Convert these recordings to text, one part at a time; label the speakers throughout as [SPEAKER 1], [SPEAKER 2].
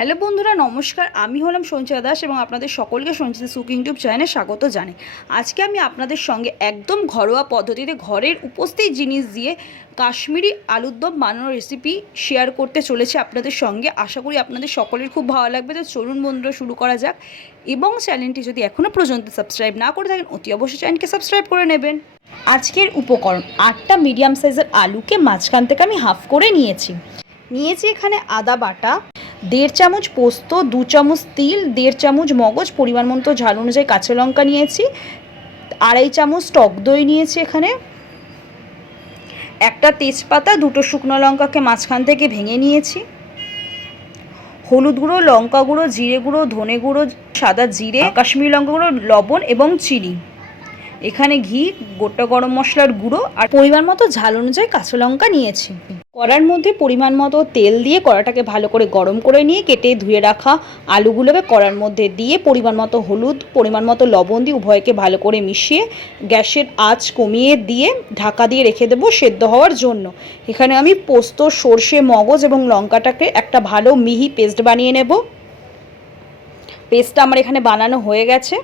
[SPEAKER 1] Hello বন্ধুরা, নমস্কার। আমি হলাম সঞ্চিতা দাস এবং আপনাদের সকলকে সঞ্চিতা সুক ইউটিউব চ্যানেলে স্বাগত জানাই। আজকে আমি আপনাদের সঙ্গে একদম ঘরোয়া পদ্ধতিতে ঘরের উপস্থিত জিনিস দিয়ে কাশ্মীরি আলুর দম বানানোর রেসিপি শেয়ার করতে চলেছি আপনাদের সঙ্গে। আশা করি আপনাদের সকলের খুব ভালো লাগবে। তো চলুন বন্ধুরা, শুরু করা যাক। এবং চ্যানেলটি যদি এখনও পর্যন্ত সাবস্ক্রাইব না করে থাকেন, অতি অবশ্যই চ্যানেলকে সাবস্ক্রাইব করে নেবেন। আজকের উপকরণ, আটটা মিডিয়াম সাইজের আলুকে মাঝখান থেকে আমি হাফ করে নিয়েছি। নিয়েছি এখানে আদা বাটা দেড় চামচ পোস্ত, দু চামচ তিল, দেড় চামচ মগজ পরিমাণ মতো ঝাল অনুযায়ী কাঁচা লঙ্কা নিয়েছি, আড়াই চামচ টক দই নিয়েছি এখানে। একটা তেজপাতা, দুটো শুকনো লঙ্কাকে মাঝখান থেকে ভেঙে নিয়েছি। হলুদ গুঁড়ো, লঙ্কা গুঁড়ো, জিরে গুঁড়ো, ধনে গুঁড়ো, সাদা জিরে, কাশ্মীরি লঙ্কা গুঁড়ো, লবণ এবং চিনি। এখানে ঘি, গোটা গরম মশলার গুঁড়ো আর পরিমাণ মতো ঝাল অনুযায়ী কাঁচা লঙ্কা নিয়েছি। কড়ার মধ্যে পরিমাণ মতো তেল দিয়ে কড়াটাকে ভালো করে গরম করে নিয়ে কেটে ধুয়ে রাখা আলুগুলোকে কড়ার মধ্যে দিয়ে পরিমাণ মতো হলুদ, পরিমাণ মতো লবণ দিয়ে উভয়কে ভালো করে মিশিয়ে গ্যাসের আঁচ কমিয়ে দিয়ে ঢাকা দিয়ে রেখে দেবো সেদ্ধ হওয়ার জন্য। এখানে আমি পোস্ত, সর্ষে, মগজ এবং লঙ্কাটাকে একটা ভালো মিহি পেস্ট বানিয়ে নেব। পেস্টটা আমার এখানে বানানো হয়ে গেছে।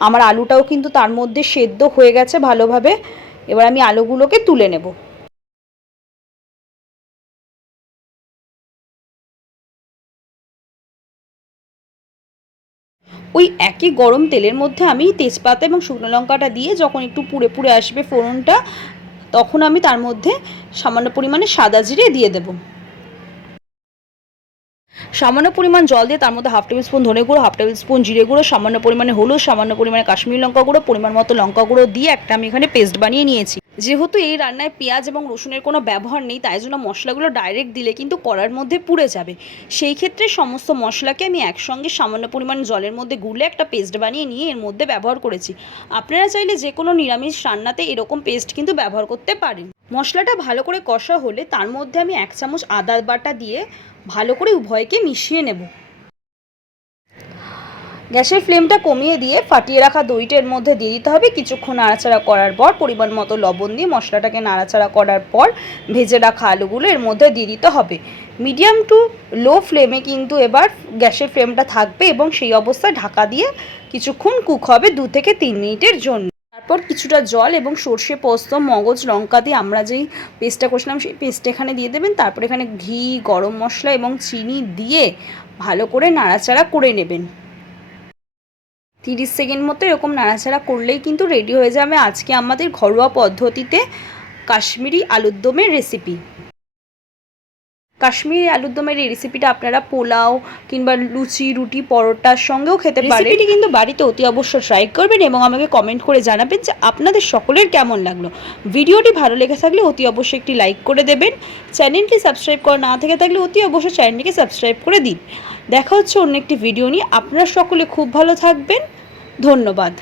[SPEAKER 1] আমার আলুটাও কিন্তু তার মধ্যে সেদ্ধ হয়ে গেছে ভালোভাবে। এবার আমি আলুগুলোকে তুলে নেব। ওই একই গরম তেলের মধ্যে আমি তেজপাতা এবং শুকনো লঙ্কাটা দিয়ে যখন একটু পুড়ে পুড়ে আসবে ফোড়নটা, তখন আমি তার মধ্যে সামান্য পরিমাণে সাদা জিরে দিয়ে দেবো। সামান্য পরিমাণ জল দিয়ে তার মধ্যে হাফ টেবিল স্পুন ধনে গুঁড়ো, হাফ টেবিল স্পুন জিরে গুঁড়ো, সামান্য পরিমাণে হলুদ, সামান্য পরিমাণে কাশ্মীরি লঙ্কা গুঁড়ো, পরিমাণ মতো লঙ্কা গুঁড়ো দিয়ে একটা আমি এখানে পেস্ট বানিয়ে নিয়েছি। যেহেতু এই রান্নায় পেঁয়াজ এবং রসুনের কোনো ব্যবহার নেই, তাই জন্য মশলাগুলো ডাইরেক্ট দিলে কিন্তু কড়ার মধ্যে পুড়ে যাবে। সেই ক্ষেত্রে সমস্ত মশলাকে আমি একসঙ্গে সামান্য পরিমাণ জলের মধ্যে গুলে একটা পেস্ট বানিয়ে নিয়ে এর মধ্যে ব্যবহার করেছি। আপনারা চাইলে যে কোনো নিরামিষ রান্নাতে এরকম পেস্ট কিন্তু ব্যবহার করতে পারেন। মশলাটা ভালো করে কষা হলে তার মধ্যে আমি এক চামচ আদার বাটা দিয়ে ভালো করে উভয়কে মিশিয়ে নেব। গ্যাসের ফ্লেমটা কমিয়ে দিয়ে ফাটিয়ে রাখা দইটার মধ্যে দিয়ে দিতে হবে। কিছুক্ষণ নাড়াচাড়া করার পর, পরিমাণ মতো লবণ দিয়ে মশলাটাকে নাড়াচাড়া করার পর ভেজে রাখা আলুগুলো এর মধ্যে দিয়ে দিতে হবে। মিডিয়াম টু লো ফ্লেমে কিন্তু এবার গ্যাসের ফ্লেমটা থাকবে এবং সেই অবস্থায় ঢাকা দিয়ে কিছুক্ষণ কুক হবে দু থেকে তিন মিনিটের জন্য। তারপর কিছুটা জল এবং সর্ষে, পোস্ত, মগজ, লঙ্কা দিয়ে আমরা যেই পেস্টটা করছিলাম সেই পেস্ট এখানে দিয়ে দেবেন। তারপর এখানে ঘি, গরম মশলা এবং চিনি দিয়ে ভালো করে নাড়াচাড়া করে নেবেন। তিরিশ সেকেন্ড মতো এরকম নাড়াচাড়া করলেই কিন্তু রেডি হয়ে যাবে আজকে আমাদের ঘরোয়া পদ্ধতিতে কাশ্মীরি আলুর দমের রেসিপি কাশ্মীরি আলুর দমের এই রেসিপিটা আপনারা পোলাও কিংবা লুচি, রুটি, পরোটার সঙ্গেও খেতে পারেন। রেসিপিটি কিন্তু বাড়িতে অতি অবশ্য ট্রাই করবেন এবং আমাকে কমেন্ট করে জানাবেন যে আপনাদের সকলের কেমন লাগল। ভিডিওটি ভালো লেগে থাকলে অতি অবশ্যই একটি লাইক করে দেবেন। চ্যানেলটি সাবস্ক্রাইব করা না থেকে থাকলে অতি অবশ্যই চ্যানেলটিকে সাবস্ক্রাইব করে দিন। দেখা হচ্ছে অন্য একটি ভিডিও নিয়ে। আপনারা সকলে খুব ভালো থাকবেন। ধন্যবাদ।